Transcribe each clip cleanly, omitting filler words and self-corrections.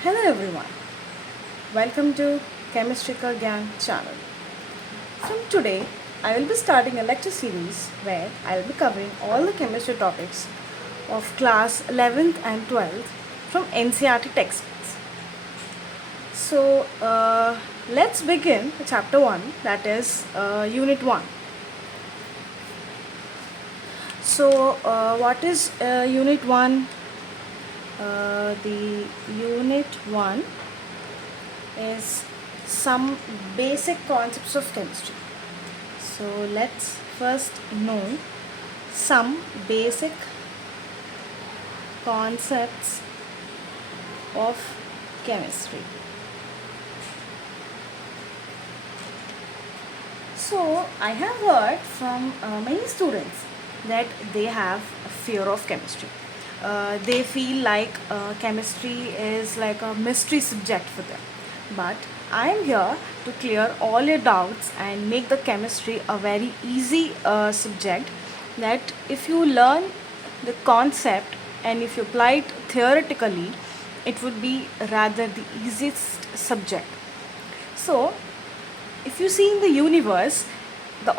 Hello everyone, welcome to Chemistry Ka Gyan channel. From today, I will be starting a lecture series where I will be covering all the chemistry topics of class 11th and 12th from NCERT textbooks. So, let's begin with chapter 1, that is unit 1. So, what is unit 1? The unit 1 is some basic concepts of chemistry. So let's first know some basic concepts of chemistry. So I have heard from many students that they have a fear of chemistry. They feel like chemistry is like a mystery subject for them. But I am here to clear all your doubts and make the chemistry a very easy subject, that if you learn the concept and if you apply it theoretically, it would be rather the easiest subject. So if you see in the universe,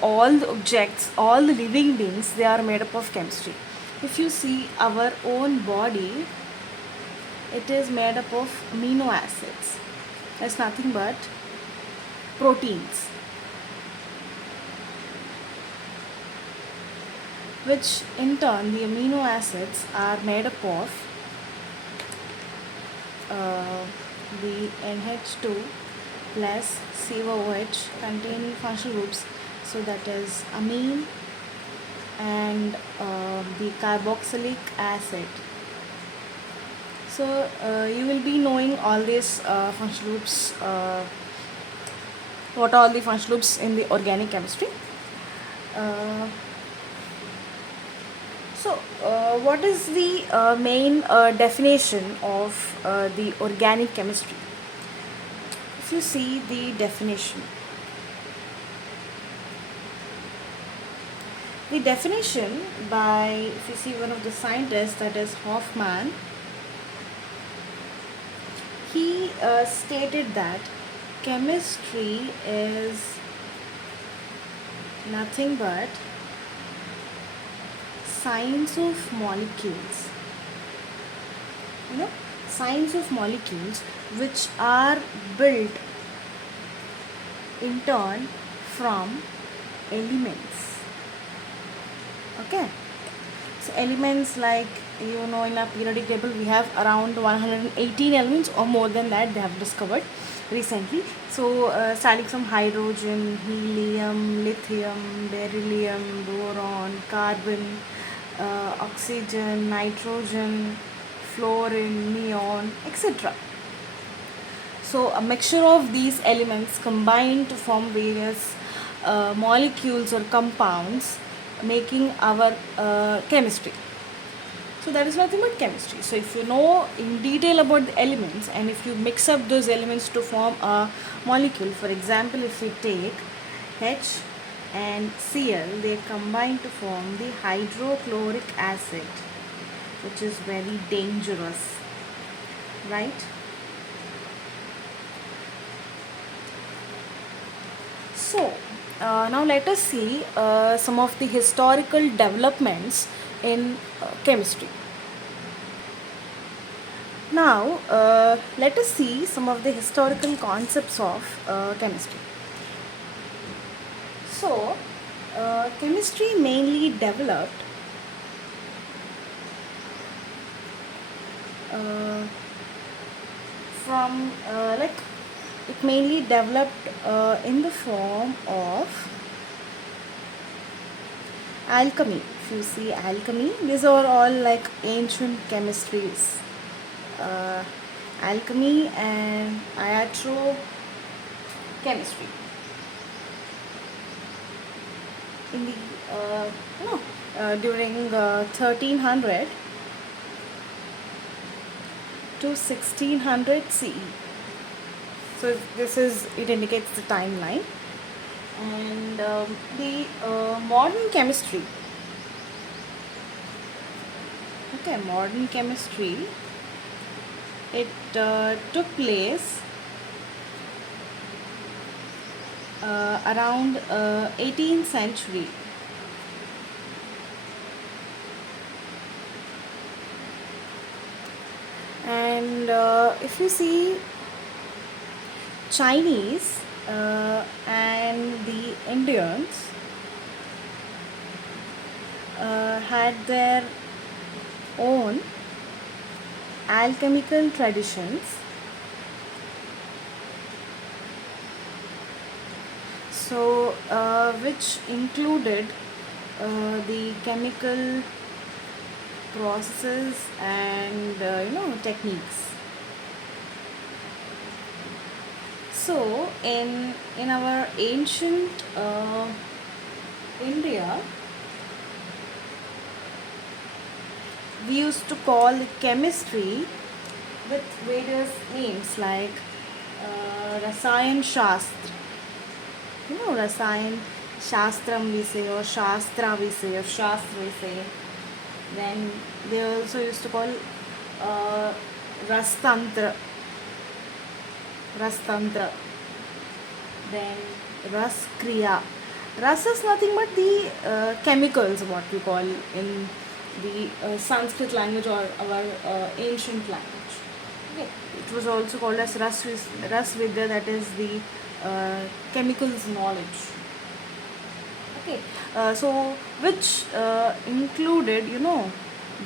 all the objects, all the living beings, they are made up of chemistry. If you see our own body, it is made up of amino acids. That's nothing but proteins, which in turn the amino acids are made up of the NH2 plus COOH containing functional groups. So that is amine and the carboxylic acid. So you will be knowing all these functional groups. What are all the functional groups in the organic chemistry? Uh, so, what is the main definition of the organic chemistry? If you see the definition, by, if you see one of the scientists, that is Hoffman, he stated that chemistry is nothing but science of molecules. Science of molecules which are built in turn from elements. Okay, so elements, like in our periodic table we have around 118 elements or more than that, they have discovered recently. So starting from hydrogen, helium, lithium, beryllium, boron, carbon, oxygen, nitrogen, fluorine, neon, etc. So a mixture of these elements combine to form various molecules or compounds, making our chemistry. So that is nothing but chemistry. So if you know in detail about the elements and if you mix up those elements to form a molecule, for example, if we take H and Cl, they combine to form the hydrochloric acid, which is very dangerous, right? So now let us see some of the historical developments in chemistry. Now let us see some of the historical concepts of chemistry. So chemistry mainly developed uh, from like it mainly developed in the form of alchemy. If you see alchemy, these are all like ancient chemistries. Uh, Alchemy and iatro chemistry. In the no, during 1300 to 1600 CE. So this is, it indicates the timeline. And the modern chemistry. Okay, modern chemistry It took place around 18th century. And if you see Chinese and the Indians had their own alchemical traditions. So, which included the chemical processes and techniques. So, in our ancient India, we used to call chemistry with various names like Rasayan Shastra. Rasayan Shastram we say, or Shastra we say, or Shastra we say. Then they also used to call uh, Rastantra. Rastantra. Then Ras Kriya. Ras is nothing but the chemicals, what we call in the Sanskrit language or our ancient language. Okay. It was also called as Ras Vidya, that is the chemicals knowledge. Okay, so which included,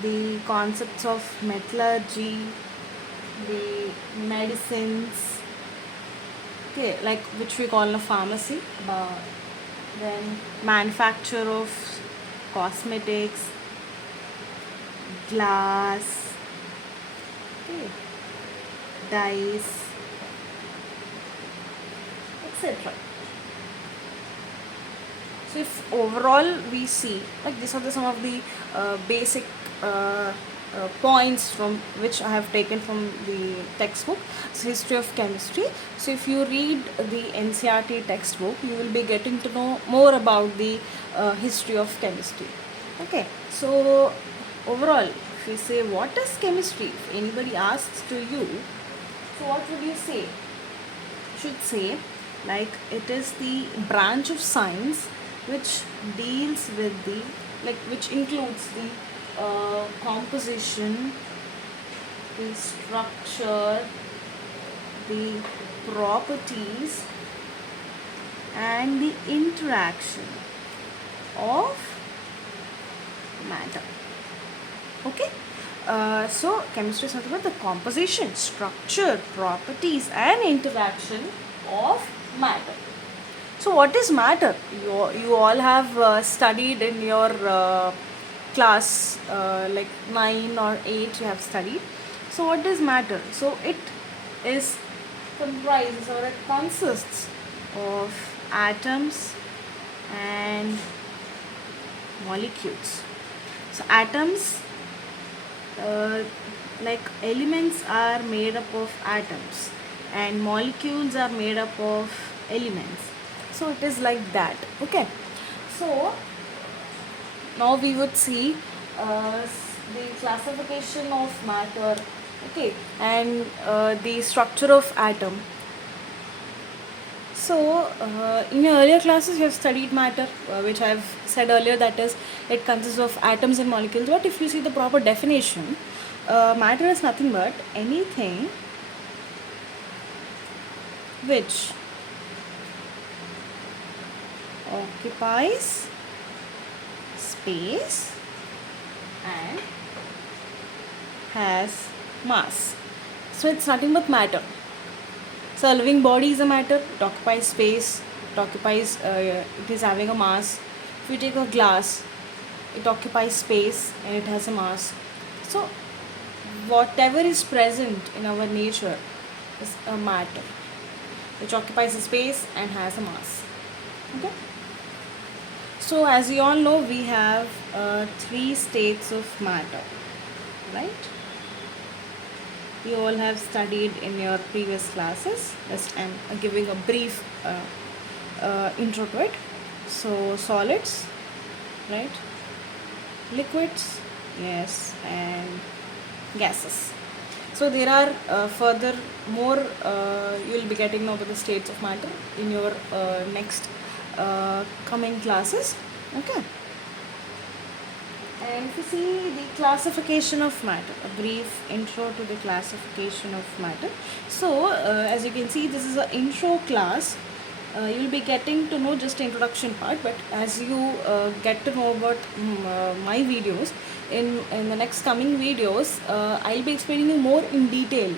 the concepts of metallurgy, the medicines, okay, like which we call a pharmacy, then manufacture of cosmetics, glass, okay, dyes, etc. So if overall we see, like these are some of the basic points from which I have taken from the textbook, so history of chemistry. So if you read the NCRT textbook, you will be getting to know more about the history of chemistry. Okay, so overall, if we say what is chemistry, if anybody asks to you, so what would you say? Should say like it is the branch of science which deals with the, like which includes the composition, the structure, the properties and the interaction of matter. Okay, so chemistry is nothing but the composition, structure, properties and interaction of matter. So what is matter? You all have studied in your class, like 9 or 8 you have studied. So what is matter? So it is comprises, or it consists of atoms and molecules. So atoms, like elements are made up of atoms and molecules are made up of elements. So it is like that. Okay, so now we would see the classification of matter, okay, and the structure of atom. So, in your earlier classes, you have studied matter, which I have said earlier, that is, it consists of atoms and molecules. But if you see the proper definition, matter is nothing but anything which occupies space and has mass. So, it's nothing but matter. So a living body is a matter, it occupies space, it is having a mass. If you take a glass, it occupies space and it has a mass. So whatever is present in our nature is a matter, which occupies a space and has a mass. Okay. So as you all know, we have 3 states of matter, right? You all have studied in your previous classes. Just I'm giving a brief intro to it. So solids, right? Liquids, yes, and gases. So there are further more you will be getting about the states of matter in your next coming classes. Okay. And if you see the classification of matter, a brief intro to the classification of matter. So, as you can see, this is an intro class. You will be getting to know just the introduction part, but as you get to know about my videos, in the next coming videos, I'll be explaining you more in detail.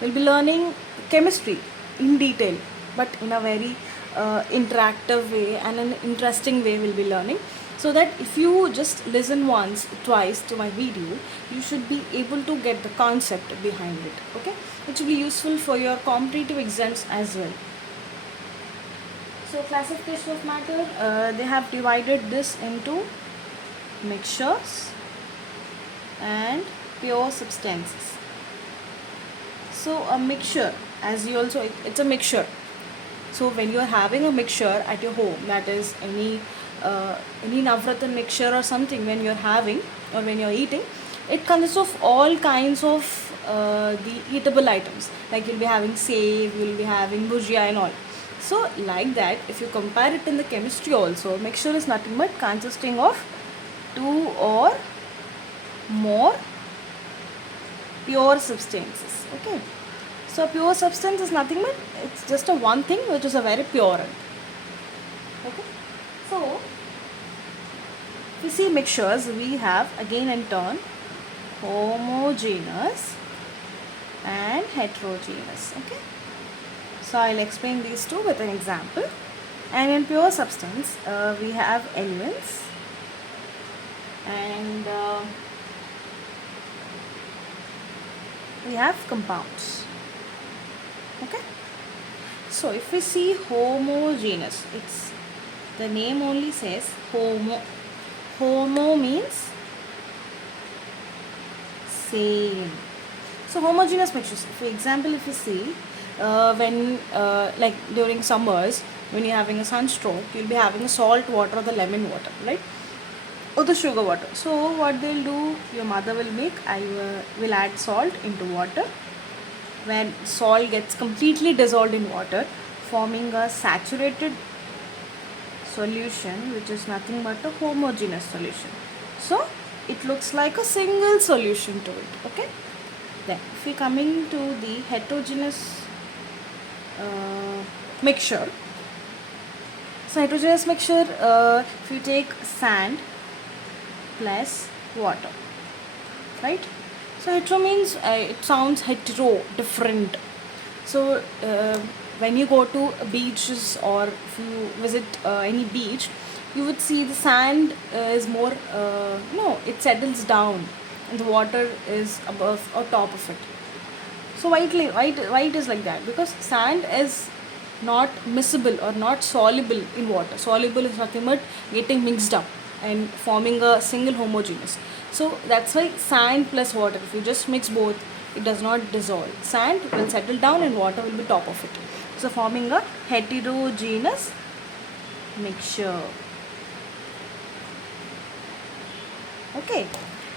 We'll be learning chemistry in detail, but in a very interactive way and an interesting way we'll be learning, so that if you just listen once twice to my video, you should be able to get the concept behind it. Okay, which will be useful for your competitive exams as well. So classification of matter, they have divided this into mixtures and pure substances. So a mixture, as you also, it's a mixture. So when you are having a mixture at your home, that is any Navratan mixture or something, when you are having or when you are eating, it consists of all kinds of the eatable items. Like you'll be having save, you'll be having bhujia and all. So like that, if you compare it in the chemistry also, mixture is nothing but consisting of two or more pure substances. Okay. So pure substance is nothing but it's just a one thing which is a very pure. Okay. So if you see mixtures, we have again in turn homogeneous and heterogeneous. Okay. So I'll explain these two with an example. And in pure substance, we have elements and we have compounds. Okay. So if we see homogeneous, it's the name only says homo. Homo means same. So homogeneous mixtures. For example, if you see when like during summers when you're having a sunstroke, you'll be having a salt water or the lemon water, right? Or the sugar water. So what they'll do, your mother will make, I will add salt into water. When salt gets completely dissolved in water, forming a saturated solution, which is nothing but a homogeneous solution. So it looks like a single solution to it. Okay. Then if we coming to the heterogeneous mixture. So heterogeneous mixture, if you take sand plus water, right? So hetero means it sounds hetero, different. So when you go to beaches or if you visit any beach, you would see the sand is more no, it settles down and the water is above or top of it. So why it is like that? Because sand is not miscible or not soluble in water. Soluble is nothing but getting mixed up and forming a single homogeneous. So that's why sand plus water, if you just mix both, it does not dissolve. Sand will settle down and water will be top of it. So forming a heterogeneous mixture. Okay.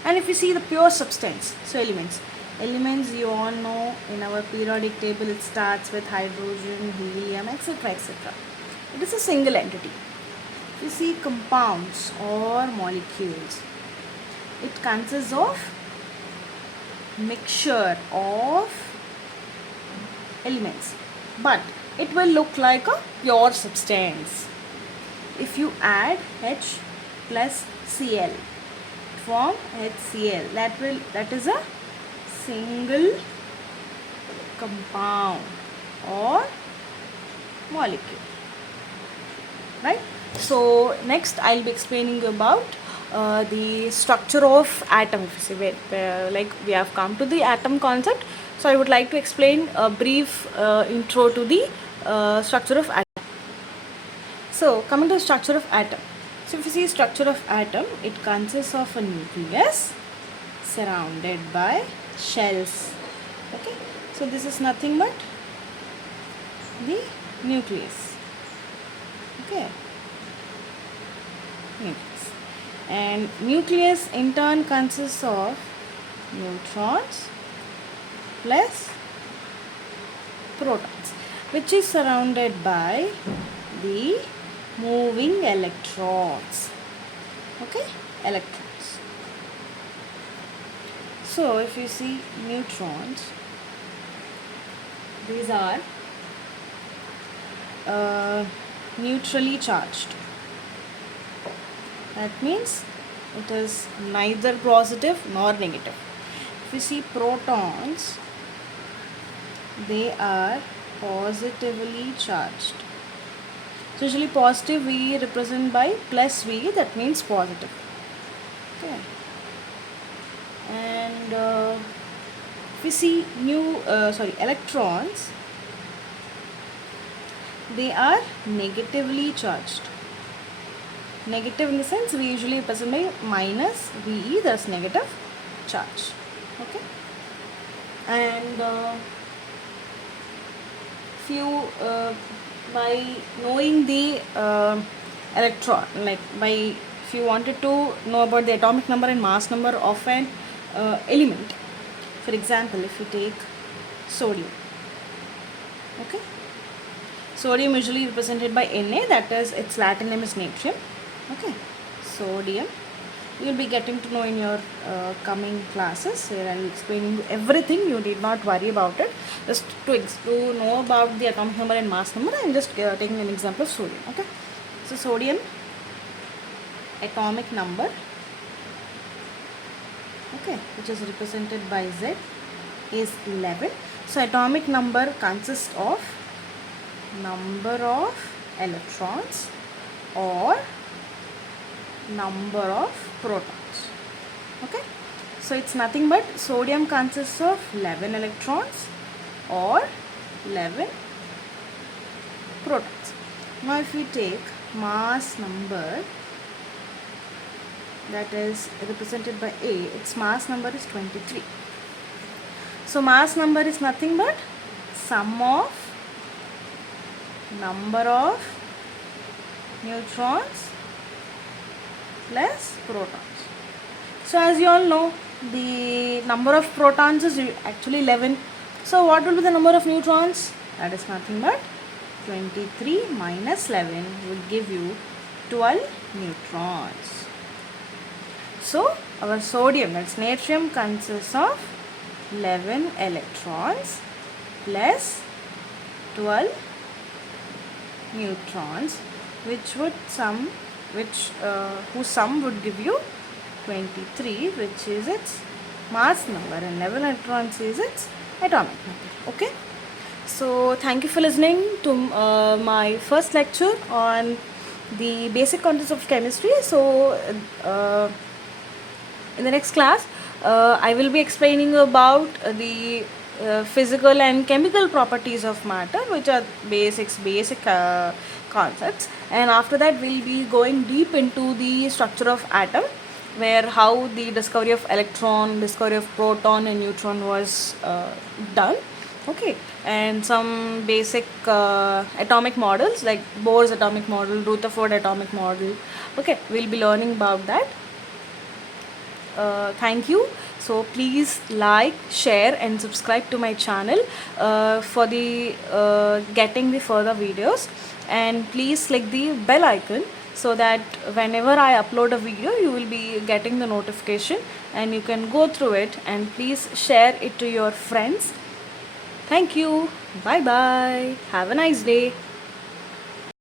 And if you see the pure substance, so elements you all know in our periodic table, it starts with hydrogen, helium, etc., etc. It is a single entity. You see compounds or molecules, it consists of mixture of elements, but it will look like a pure substance. If you add H plus Cl, form HCl, that is a single compound or molecule, right? So next I'll be explaining you about the structure of atom. If you see, like we have come to the atom concept, so I would like to explain a brief intro to the structure of atom. So coming to the structure of atom. So if you see structure of atom, it consists of a nucleus surrounded by shells. Okay, so this is nothing but the nucleus. Okay, nucleus. And nucleus in turn consists of neutrons, plus protons, which is surrounded by the moving electrons. Okay, electrons. So if you see neutrons, these are neutrally charged. That means it is neither positive nor negative. If you see protons, they are positively charged. So usually positive we represent by plus V, that means positive. Okay. And if we see electrons, they are negatively charged. Negative in the sense we usually represent by minus VE, that's negative charge. Okay. And if you by knowing the electron, like if you wanted to know about the atomic number and mass number of an element, for example, if you take sodium, okay, sodium usually represented by Na, that is its Latin name is natrium. Okay, sodium you will be getting to know in your coming classes, where I will explain you everything. You need not worry about it. Just to know about the atomic number and mass number, I am just taking an example of sodium. Okay, so sodium atomic number, okay, which is represented by Z, is 11. So atomic number consists of number of electrons or number of protons. Okay, so it's nothing but sodium consists of 11 electrons or 11 protons. Now if we take mass number, that is represented by A, its mass number is 23. So mass number is nothing but sum of number of neutrons plus protons. So as you all know, the number of protons is actually 11. So what will be the number of neutrons? That is nothing but 23 minus 11 will give you 12 neutrons. So our sodium, that's natrium, consists of 11 electrons plus 12 neutrons, whose sum would give you 23, which is its mass number, and 11 electrons is its atomic number. Okay, so thank you for listening to my first lecture on the basic concepts of chemistry. So in the next class I will be explaining about the physical and chemical properties of matter, which are basic concepts, and after that we'll be going deep into the structure of atom, where how the discovery of electron, discovery of proton and neutron was done. Okay, and some basic atomic models like Bohr's atomic model, Rutherford atomic model. Okay, we'll be learning about that. Thank you. So please like, share and subscribe to my channel for the getting the further videos, and please click the bell icon so that whenever I upload a video you will be getting the notification and you can go through it, and please share it to your friends. Thank you. Bye bye. Have a nice day.